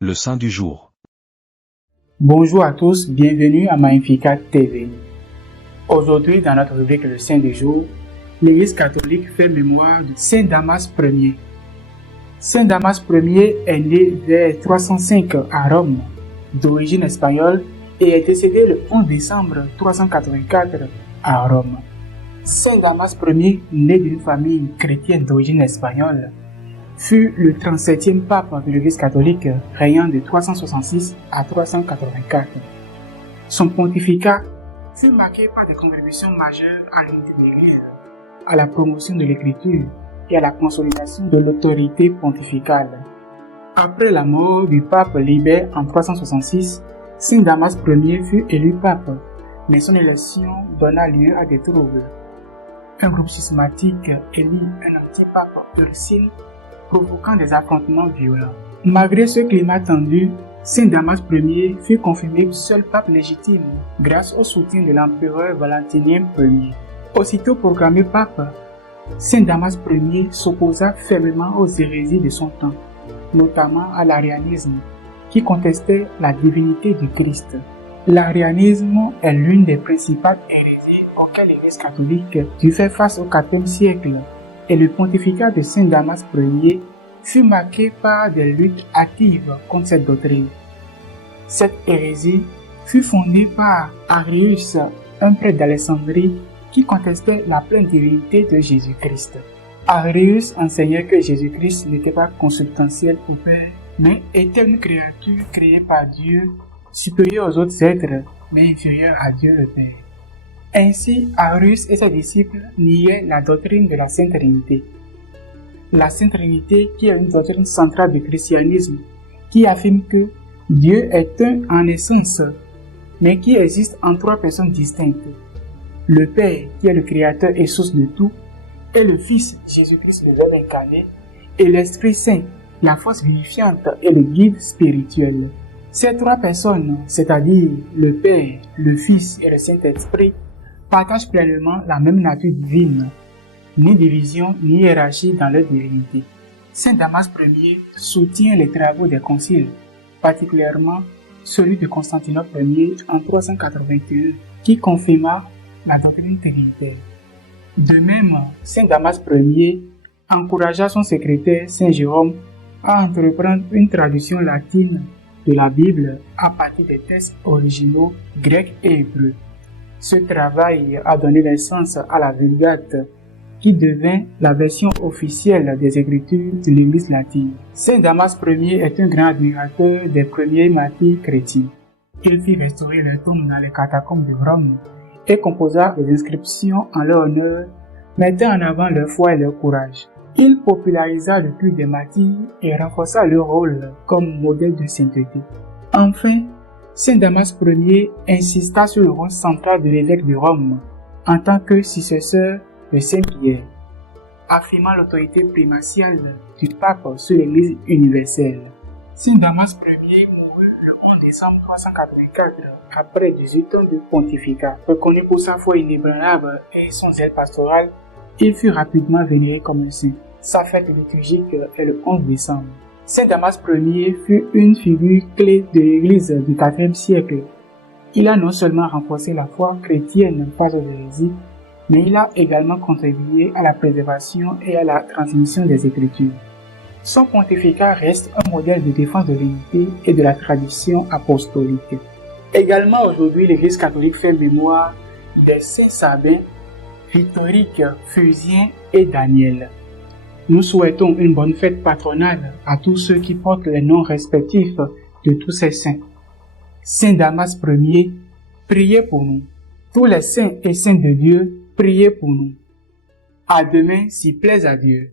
Le Saint du jour. Bonjour à tous, bienvenue à Magnificat TV. Aujourd'hui, dans notre rubrique Le Saint du jour, l'Église catholique fait mémoire de Saint Damas Ier. Saint Damas Ier est né vers 305 à Rome, d'origine espagnole, et est décédé le 11 décembre 384 à Rome. Saint Damas Ier, né d'une famille chrétienne d'origine espagnole, fut le 37e pape de l'Église catholique, régnant de 366 à 384. Son pontificat fut marqué par des contributions majeures à l'unité de l'Église, à la promotion de l'Écriture et à la consolidation de l'autorité pontificale. Après la mort du pape Libère en 366, Saint Damas Ier fut élu pape, mais son élection donna lieu à des troubles. Un groupe schismatique élit un antipape Ursule, provoquant des affrontements violents. Malgré ce climat tendu, Saint Damas Ier fut confirmé seul pape légitime grâce au soutien de l'empereur Valentinien Ier. Aussitôt proclamé pape, Saint Damas Ier s'opposa fermement aux hérésies de son temps, notamment à l'arianisme, qui contestait la divinité du Christ. L'arianisme est l'une des principales hérésies auxquelles l'Église catholique dut faire face au IVe siècle, et le pontificat de Saint Damas Ier fut marqué par des luttes actives contre cette doctrine. Cette hérésie fut fondée par Arius, un prêtre d'Alexandrie qui contestait la pleine divinité de Jésus-Christ. Arius enseignait que Jésus-Christ n'était pas consubstantiel au Père, mais était une créature créée par Dieu, supérieure aux autres êtres, mais inférieure à Dieu le Père. Ainsi, Arius et ses disciples niaient la doctrine de la Sainte Trinité. La Sainte Trinité, qui est une doctrine centrale du christianisme, qui affirme que Dieu est un en essence, mais qui existe en trois personnes distinctes. Le Père, qui est le Créateur et source de tout, et le Fils, Jésus-Christ, le Verbe incarné, et l'Esprit Saint, la force vivifiante et le guide spirituel. Ces trois personnes, c'est-à-dire le Père, le Fils et le Saint-Esprit, partagent pleinement la même nature divine, ni division ni hiérarchie dans leur divinité. Saint Damas Ier soutient les travaux des conciles, particulièrement celui de Constantinople Ier en 381, qui confirma la doctrine trinitaire. De même, Saint Damas Ier encouragea son secrétaire Saint Jérôme à entreprendre une traduction latine de la Bible à partir des textes originaux grecs et hébreux. Ce travail a donné naissance à la Vulgate, qui devint la version officielle des Écritures de l'Église latine. Saint Damas Ier est un grand admirateur des premiers martyrs chrétiens. Il fit restaurer leurs tombes dans les catacombes de Rome et composa des inscriptions en leur honneur, mettant en avant leur foi et leur courage. Il popularisa le culte des martyrs et renforça leur rôle comme modèle de sainteté. Enfin, Saint Damas Ier insista sur le rôle central de l'évêque de Rome en tant que successeur de Saint Pierre, affirmant l'autorité primatiale du pape sur l'Église universelle. Saint Damas Ier mourut le 11 décembre 384 après 18 ans de pontificat. Reconnu pour sa foi inébranlable et son zèle pastoral, il fut rapidement vénéré comme un saint. Sa fête liturgique est le 11 décembre. Saint Damas Ier fut une figure clé de l'Église du IVe siècle. Il a non seulement renforcé la foi chrétienne face aux hérésies, mais il a également contribué à la préservation et à la transmission des Écritures. Son pontificat reste un modèle de défense de l'unité et de la tradition apostolique. Également aujourd'hui, l'Église catholique fait mémoire des saints Sabin, Victorique, Fusien et Daniel. Nous souhaitons une bonne fête patronale à tous ceux qui portent les noms respectifs de tous ces saints. Saint Damas Ier, priez pour nous. Tous les saints et saintes de Dieu, priez pour nous. À demain, s'il plaise à Dieu.